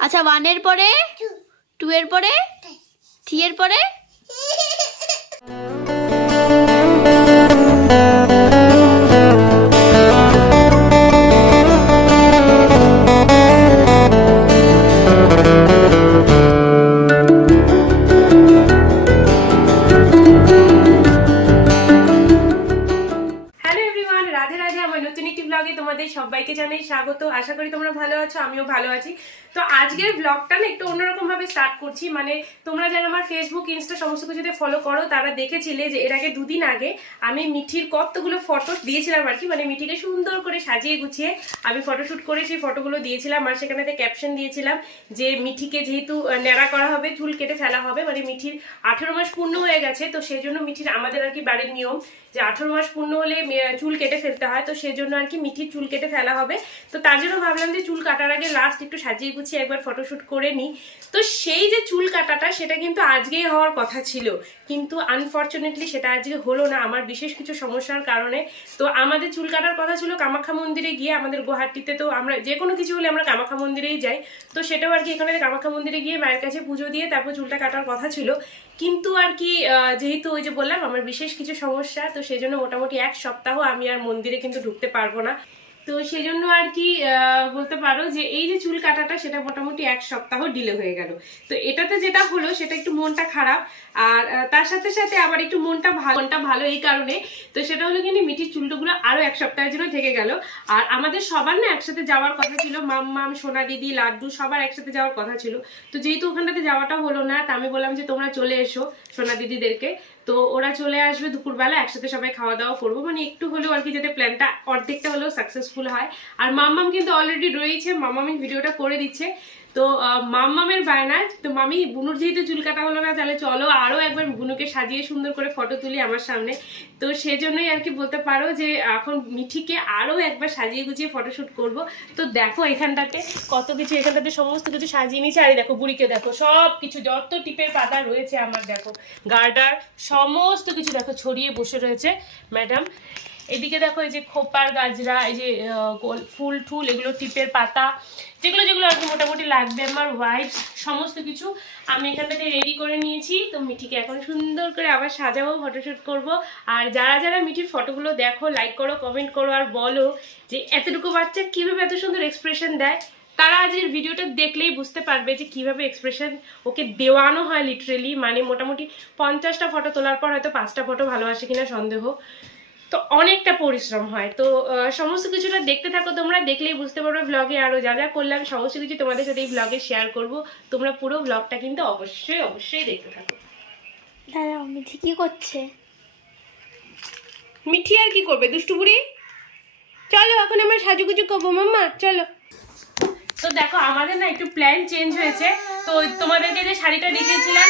আচ্ছা ওয়ানের পরে? টু এর পরে? থ্রি এর পরে? আমার নতুন একটি ব্লগে তোমাদের সবাইকে জানাই স্বাগত। আশা করি তোমরা ভালো আছো, আমিও ভালো আছি। তো আজকের ব্লগটা না একটু অন্যরকম ভাবে স্টার্ট করছি। মানে তোমরা যারা আমার ফেসবুক ইনস্টা সমস্ত কিছুতে ফলো করো, তারা দেখেছিলে যে এর আগে দুদিন আগে আমি মিঠির কতগুলো ফটো দিয়েছিলাম আর কি। মানে মিঠিকে সুন্দর করে সাজিয়ে গুছিয়ে আমি ফটোশুট করে সেই ফটোগুলো দিয়েছিলাম আর সেখানেতে ক্যাপশন দিয়েছিলাম যে মিঠিকে যেহেতু ন্যাড়া করা হবে, চুল কেটে ফেলা হবে মানে মিঠির আঠেরো মাস পূর্ণ হয়ে গেছে। তো সেই জন্য মিঠির আমাদের আর কি বাড়ির নিয়ম যে আঠেরো মাস পূর্ণ হলে চুল কেটে ফেলতে হয়। তো সেজন্য আর কি মিঠির চুল কেটে ফেলা হবে। তো তার জন্য ভাবলাম যে চুল কাটার আগে লাস্ট একটু সাজিয়ে গুছিয়ে একবার ফটোশ্যুট করে নিই। তো সেই যে চুল কাটাটা, সেটা কিন্তু আজকেই হওয়ার কথা ছিল। কিন্তু আনফর্চুনেটলি সেটা আজকে হলো না। আমার বিশেষ কিছু সমস্যার কারণে। তো আমাদের চুল কাটার কথা ছিল কামাখ্যা মন্দিরে গিয়ে আমাদের গুয়াহাটিতে তো আমরা যে কোনো কিছু হলে আমরা কামাখ্যা মন্দিরেই যাই। তো সেটাও আর কি এখানে কামাখ্যা মন্দিরে গিয়ে মায়ের কাছে পুজো দিয়ে তারপর চুলটা কাটার কথা ছিল। কিন্তু আর কি যেহেতু ওই যে বললাম, আমার বিশেষ কিছু সমস্যা, তো সেই জন্য মোটামুটি এক সপ্তাহ আমি আর মন্দিরে কিন্তু ঢুকতে পারব না। তো সেই জন্য আর কি বলতে পারো যে এই যে চুল কাটাটা সেটা মোটামুটি এক সপ্তাহ ডিলে হয়ে গেল। তো এটাতে যেটা হলো সেটা একটু মনটা খারাপ, আর তার সাথে সাথে আবার একটু মনটা ভালো মনটা ভালো এই কারণে। তো সেটা হলো কিন্তু মিঠির চুলটুগুলো আরও এক সপ্তাহের জন্য থেকে গেল। আর আমাদের সবার না একসাথে যাওয়ার কথা ছিল মাম্মাম সোনা দিদি, লাড্ডু সবার একসাথে যাওয়ার কথা ছিল। তো যেহেতু ওখানটাতে যাওয়াটা হলো না, তা আমি বললাম যে তোমরা চলে এসো সোনা দিদিদেরকে। তো ওরা চলে আসবে দুপুরবেলা, একসাথে সবাই খাওয়া দাওয়া করব। মানে একটু হলেও আর কি যাতে প্ল্যানটা অর্ধেকটা হলেও সাকসেসফুল হয়। আর মাম্মাম কিন্তু অলরেডি রয়েছে মাম্মামি ভিডিওটা করে দিচ্ছে। তো মাম্মামের বায়না তো মামি, বুনুর যেহেতু চুল কাটা হলো না, তাহলে চলো আরও একবার বুনুকে সাজিয়ে সুন্দর করে ফটো তুলি আমার সামনে। তো সেজন্যই আর কি বলতে পারো যে, এখন মিঠিকে আরও একবার সাজিয়ে গুছিয়ে ফটোশ্যুট করব। তো দেখো এখানটাতে কত কিছু, এখানটাতে সমস্ত কিছু সাজিয়ে নিয়েছে। আর দেখো বুড়িকে দেখো সব কিছু যত টিপের পাতা রয়েছে আমার দেখো, গার্ডার, সমস্ত কিছু দেখো ছড়িয়ে বসে রয়েছে, ম্যাডাম। এদিকে দেখো এই যে খোপার গাজরা এই যে ফুল টুল এগুলো টিপের পাতা, যেগুলো যেগুলো আর কি মোটামুটি লাগবে আমার ওয়াইফ সমস্ত কিছু আমি এখানটাতে রেডি করে নিয়েছি। তো মিঠিকে এখন সুন্দর করে আবার সাজাবো ফটোশ্যুট করব। আর যারা যারা মিঠির ফটোগুলো দেখো লাইক করো কমেন্ট করো আর বলো যে এতটুকু বাচ্চা কীভাবে এত সুন্দর এক্সপ্রেশন দেয়, তারা আজকের ভিডিওটা দেখলেই বুঝতে পারবে যে কীভাবে এক্সপ্রেশন ওকে দেওয়ানো হয় লিটারেলি মানে মোটামুটি পঞ্চাশটা ফটো তোলার পর হয়তো পাঁচটা ফটো ভালোবাসে কিনা সন্দেহ। তো অনেকটা পরিশ্রম হয়। তো সমস্ত কিছুটা দেখতে থাকো তোমরা দেখলেই বুঝতে পারবে ব্লগে আরও যা যা করলাম সমস্ত কিছু তোমাদের সাথে এই ব্লগে শেয়ার করব। তোমরা পুরো ব্লগটা কিন্তু অবশ্যই অবশ্যই দেখতে থাকো। দাদা মিঠি কি করছে? মিঠি আর কি করবে দুষ্টুপুরি চলো এখন আমরা সাজুগুজু করব মাম্মা চলো। তো দেখো আমাদের না একটু প্ল্যান চেঞ্জ হয়েছে। তো তোমাদেরকে যে শাড়িটা দেখিয়েছিলাম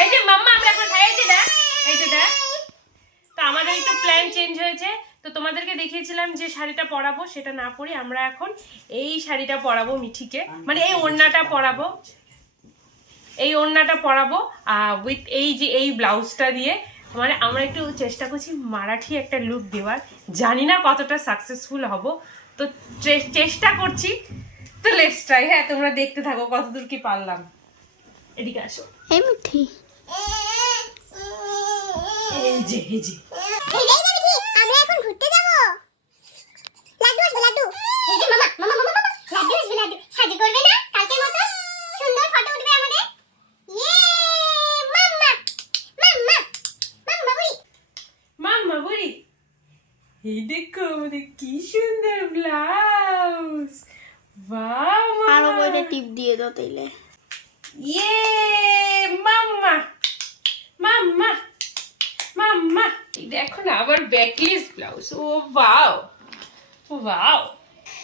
এই যে মাম্মা আমরা এখন খাইয়েছি দেখ এই যে দেখ। আমাদের একটু প্ল্যান চেঞ্জ হয়েছে। তো তোমাদেরকে দেখিয়েছিলাম যে শাড়িটা পরাবো, সেটা না পরে, আমরা এখন এই শাড়িটা পরাবো মিঠিকে। মানে এই ওড়নাটা পরাবো। এই ওড়নাটা পরাবো উইথ এই যে, এই ব্লাউজটা দিয়ে। মানে আমরা একটু চেষ্টা করছি মারাঠি একটা লুক দেওয়ার। জানি না কতটা সাকসেসফুল হব। তো চেষ্টা করছি। তো লেটস হ্যাঁ তোমরা দেখতে থাকো কতদূর কি পারলাম। এদিকে আসো। এই যে এই যে। আমরা এখন ঘুরতে যাব। লাড্ডু আসবে লাড্ডু। এই যে মামা মামা মামা লাড্ডু আসবে লাড্ডু। সাজু করবে না কালকের মতো। সুন্দর ফটো উঠবে আমাদের। ইয়ে মাম্মা মাম্মা মাম্মা বুড়ি। মাম্মা বুড়ি এই দেখো আমাদের কি সুন্দর ব্লাউজ। বাহ আরও বইটা টিপ দিয়ে দাও তাইলে। ইয়ে মাম্মা মাম্মা। দেখো না, আবার ব্যাকলেস ব্লাউজ ও ওয়াও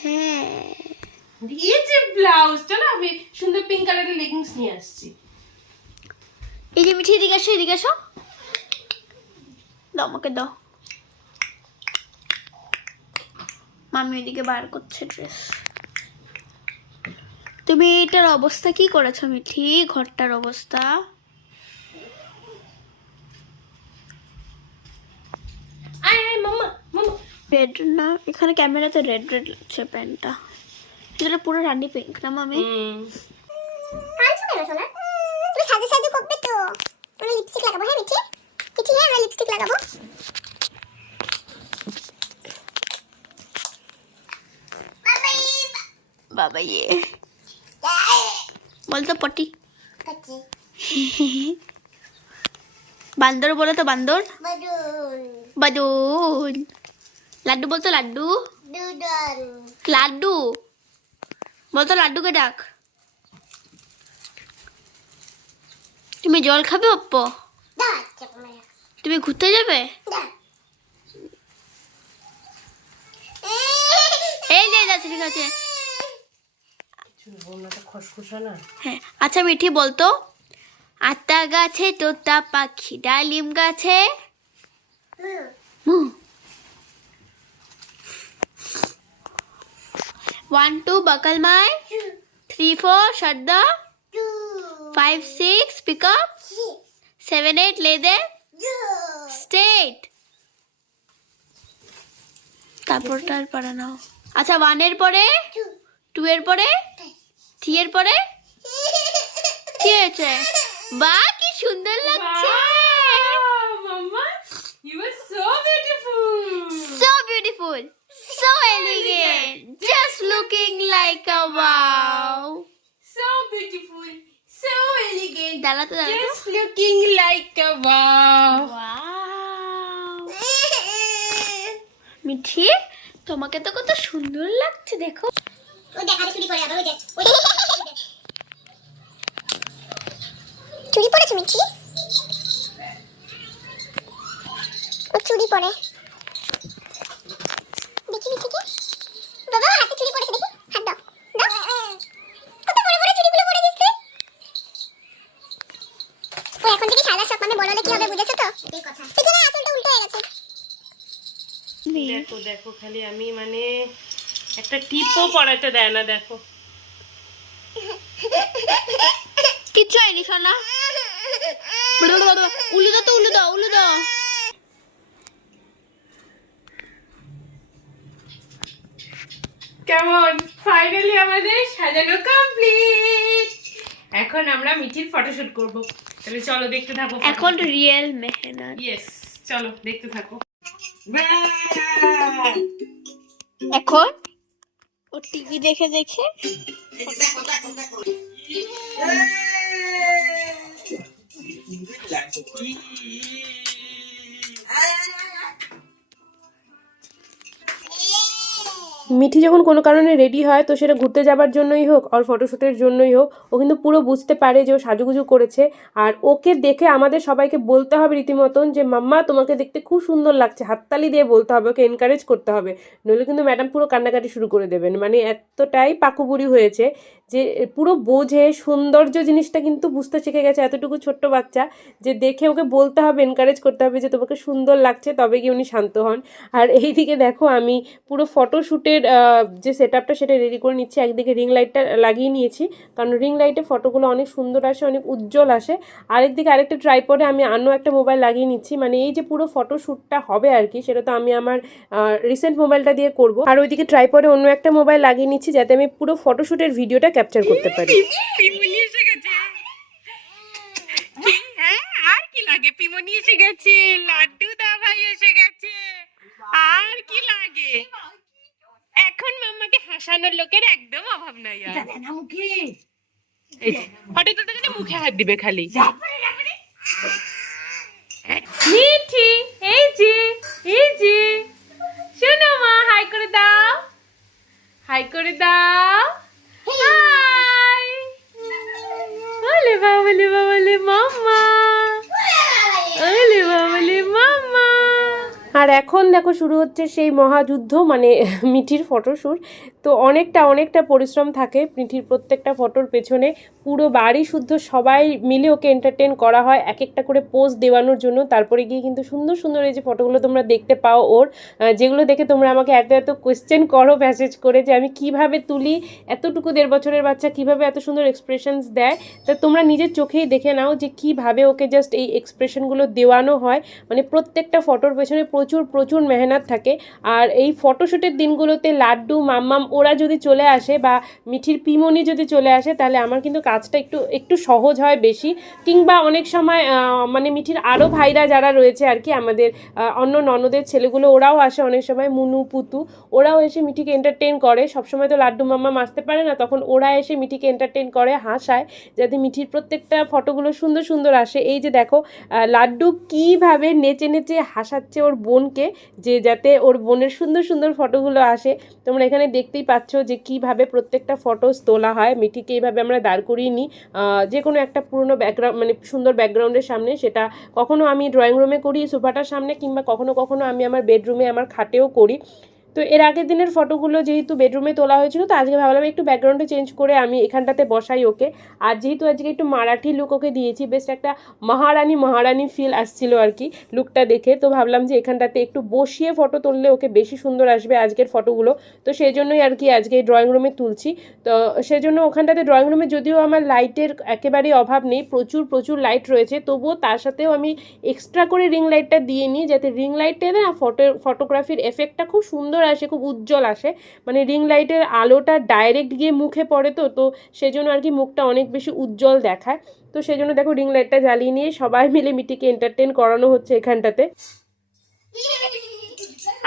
হ্যাঁ এই যে ব্লাউজটা আমি সুন্দর পিঙ্ক কালারের লেগিংস নিয়ে আসছি। এই যে মিঠি, এদিকে আসো এদিকে আসো দাও, আমাকে দাও। মামি ওইদিকে বার করছে ড্রেস তুমি এটার অবস্থা কি করেছ মিঠি? ঘরটার অবস্থা? রেড না এখানে ক্যামেরাতে রেড রেড লাগছে প্যান্টটা। এটা পুরো রানি পিঙ্ক না মামি? তুমি সাজু সাজু তো। আমি হ্যাঁ মিঠি? মিঠি বাবা ইয়ে বলতো পটি। বান্দর বলো তো বান্দর। বাদুন লাড্ডু বলতো লাড্ডু? লাড্ডু? বলতো লাড্ডুকে ডাক। তুমি জল খাবে অপ্প? তুমি ঘুরতে যাবে? এই যে যাচ্ছে ঠিক আছে। বন্যা তো খসখসা না? হ্যাঁ আচ্ছা মিঠি বলতো। আতা গাছে তোতা পাখি ডালিম গাছে। One two buckle my three four শর্দা five six pick up seven eight lay them straight তারপরটার পরে নাও। আচ্ছা ওয়ানের পরে? টু এর পরে? থ্রি এর পরে? কি হয়েছে। বা কি সুন্দর লাগছে। এলিগেন্ট দাঁড়াতে দাঁড়াতে just looking like wow. Mithi তোমাকে তো কত সুন্দর লাগছে দেখো। চুরি করে আবার ওই দেখ। চুরি পড়েছো মিঠি? ও চুরি পড়ে। বুঝেছ কথা পিছনে আঁচলটা উল্টো হয়ে গেছে দেখো দেখো খালি আমি মানে একটা টিপও পড়াতে দেয় না দেখো। কিচ্ছু হয়নি সোনা। উলু দাও তো উলু দাও উলু দাও। কেমন? ফাইনালি আমাদের সাজানো কমপ্লিট এখন আমরা মিঠির ফটোশুট করব। তাহলে চলো দেখতে থাকো এখন রিয়েল মেহনত ইয়েস চলো দেখতে থাকো। এখন ও টিভি দেখে দেখে মিঠি যখন কোনো কারণে রেডি হয়, তো সেটা ঘুরতে যাবার জন্যই হোক আর ফটোশ্যুটের জন্যই হোক, ও কিন্তু পুরো বুঝতে পারে যে ও সাজুগুজু করেছে। আর ওকে দেখে আমাদের সবাইকে বলতে হবে রীতিমতন যে, মাম্মা, তোমাকে দেখতে খুব সুন্দর লাগছে। হাততালি দিয়ে বলতে হবে, ওকে এনকারেজ করতে হবে। নইলে কিন্তু ম্যাডাম পুরো কান্নাকাটি শুরু করে দেবেন। মানে এতটাই পাকুবুড়ি হয়েছে যে, পুরো বোঝে, সৌন্দর্য জিনিসটা কিন্তু বুঝতে শিখে গেছে এতটুকু ছোট্ট বাচ্চা যে, দেখে ওকে বলতে হবে এনকারেজ করতে হবে যে, তোমাকে সুন্দর লাগছে। তবে গিয়ে উনি শান্ত হন। আর এই এইদিকে দেখো আমি পুরো ফটোশ্যুটের যে সেট আপটা সেটা রেডি করে নিচ্ছি, একদিকে রিং লাইটটা লাগিয়ে নিয়েছি, কারণ রিং লাইটে ফটোগুলো অনেক সুন্দর আসে, অনেক উজ্জ্বল আসে। আরেকদিকে আরেকটা ট্রাইপডে আমি অন্য একটা মোবাইল লাগিয়ে নিচ্ছি মানে এই যে পুরো ফটোশ্যুটটা হবে আর কি, সেটা তো আমি আমার রিসেন্ট মোবাইলটা দিয়ে করব। আর ওইদিকে ট্রাইপডে অন্য একটা মোবাইল লাগিয়ে নিচ্ছি, যাতে আমি পুরো ফটোশ্যুটের ভিডিওটা ক্যাপচার করতে পারি। হ্যাঁ? আর কি লাগে? এসে গেছে, লাড্ডু দা ভাই এসে গেছে। আর কি লাগে? এখন মাম্মাকে হাসানোর লোকের একদম অভাব নাই আর। এই যে, ফটো তুলতে গেলে মুখে হাত দিবে খালি। মিঠি এই যে এই যে। শোনো মা হাই করে দাও। হাই করে দাও। হাই। ওলে বাবলে মাম্মা ওলে বাবলে মাম্মা। আর এখন দেখো শুরু হচ্ছে সেই মহাযুদ্ধ মানে মিঠির ফটোশ্যুট তো অনেকটা অনেকটা পরিশ্রম থাকে মিঠির প্রত্যেকটা ফটোর পেছনে। পুরো বাড়ি শুদ্ধ সবাই মিলে ওকে এন্টারটেন করা হয় এক একটা করে পোজ দেওয়ানোর জন্য। তারপরে গিয়ে কিন্তু সুন্দর সুন্দর এই যে ফটোগুলো তোমরা দেখতে পাও ওর যেগুলো দেখে তোমরা আমাকে এত এত কোয়েশ্চেন করো মেসেজ করে যে আমি কীভাবে তুলি, এতটুকু দেড় বছরের বাচ্চা কীভাবে এত সুন্দর এক্সপ্রেশনস দেয়। তা তোমরা নিজের চোখেই দেখে নাও যে কীভাবে ওকে জাস্ট এই এক্সপ্রেশনগুলো দেওয়ানো হয়। মানে প্রত্যেকটা ফটোর পেছনে প্রচুর প্রচুর মেহনত থাকে। আর এই ফটোশ্যুটের দিনগুলোতে লাড্ডু, মাম্মাম, ওরা যদি চলে আসে বা মিঠির পিমনি যদি চলে আসে, তাহলে আমার কিন্তু কাজটা একটু একটু সহজ হয় বেশি। কিংবা অনেক সময় মানে মিঠির আরও ভাইরা যারা রয়েছে আর কি, আমাদের অন্য ননদের ছেলেগুলো, ওরাও আসে অনেক সময়, মুনু, পুতু। ওরাও এসে মিঠিকে এন্টারটেন করে। সবসময় তো লাড্ডু, মাম্মাম আসতে পারে না, তখন ওরা এসে মিঠিকে এন্টারটেন করে, হাসায়, যাতে মিঠির প্রত্যেকটা ফটোগুলো সুন্দর সুন্দর আসে। এই যে দেখো লাড্ডু কীভাবে নেচে নেচে হাসাচ্ছে ওর বোনকে যে যাতে ওর বোনের সুন্দর সুন্দর ফটোগুলো আসে। তোমরা এখানে দেখতেই পাচ্ছ যে কীভাবে প্রত্যেকটা ফটোস তোলা হয়। মিঠিকে এইভাবে আমরা দাঁড় করিয়ে নিই। যে কোনো একটা পুরনো ব্যাকগ্রাউন্ড মানে সুন্দর ব্যাকগ্রাউন্ডের সামনে সেটা কখনো আমি ড্রয়িং রুমে করি, সোফাটার সামনে, কিংবা কখনো কখনো আমি আমার বেডরুমে আমার খাটেও করি। তো এর আগের দিনের ফটোগুলো যেহেতু বেডরুমে তোলা হয়েছিল, তো আজকে ভাবলাম একটু ব্যাকগ্রাউন্ডে চেঞ্জ করে আমি এখানটাতে বসাই ওকে। আর যেহেতু আজকে একটু মারাঠি লুক ওকে দিয়েছি, বেশ একটা মহারানী মহারানী ফিল আসছিল আর কি লুকটা দেখে। তো ভাবলাম যে এখানটাতে একটু বসিয়ে ফটো তুললে ওকে বেশি সুন্দর আসবে আজকের ফটোগুলো তো সেই জন্যই আর কি আজকে ড্রয়িং রুমে তুলছি। তো সেজন্য ওখানটাতে ড্রয়িং রুমে যদিও আমার লাইটের একেবারেই অভাব নেই, প্রচুর প্রচুর লাইট রয়েছে, তবুও তার সাথেও আমি এক্সট্রা করে রিং লাইটটা দিয়ে নিই, যাতে রিং লাইটটা না ফটো ফটোগ্রাফির এফেক্টটা খুব সুন্দর আসে, খুব উজ্জ্বল আসে। মানে রিং লাইটের আলোটা ডাইরেক্ট গিয়ে মুখে পড়ে তো তো সেজন্য আর কি মুখটা অনেক বেশি উজ্জ্বল দেখায়। তো সেই জন্য দেখো রিং লাইটটা জ্বালিয়ে নিয়ে সবাই মিলে মিটিকে এন্টারটেন করানো হচ্ছে এখানটাতে।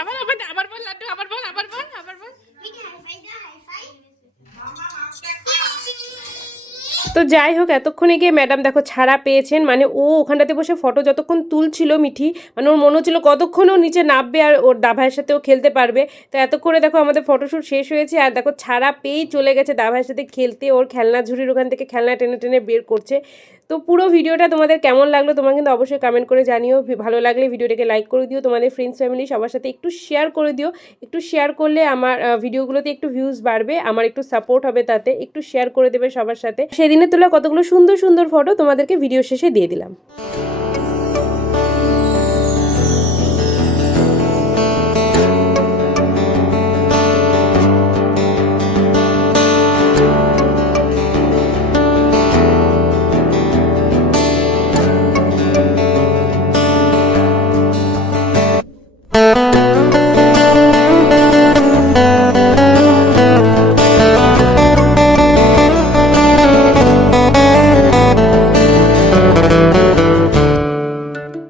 আবার আবার তো যাই হোক, এতক্ষণে গিয়ে ম্যাডাম দেখো ছাড়া পেয়েছেন। মানে ও ওখানটাতে বসে ফটো যতক্ষণ তুলছিল মিঠি মানে ওর মনে হচ্ছিল কতক্ষণ ও নিচে নামবে আর ওর দাভাইয়ের সাথেও খেলতে পারবে। তো এতক্ষণে দেখো আমাদের ফটোশ্যুট শেষ হয়েছে আর দেখো ছাড়া পেয়েই চলে গেছে দাভাইয়ের সাথে খেলতে। ওর খেলনা ঝুড়ির ওখান থেকে খেলনা টেনে টেনে বের করছে। তো পুরো ভিডিওটা তোমাদের কেমন লাগল তোমরা কিন্তু অবশ্যই কমেন্ট করে জানিও। ভালো লাগলে ভিডিওটাকে লাইক করে দিও, তোমাদের ফ্রেন্ডস ফ্যামিলি সবার সাথে একটু শেয়ার করে দিও। একটু শেয়ার করলে আমার ভিডিওগুলোতে একটু ভিউজ বাড়বে, আমার একটু সাপোর্ট হবে তাতে, একটু শেয়ার করে দেবে সবার সাথে। সেদিনে তোলা কতগুলো সুন্দর সুন্দর ফটো তোমাদেরকে ভিডিও শেষে দিয়ে দিলাম।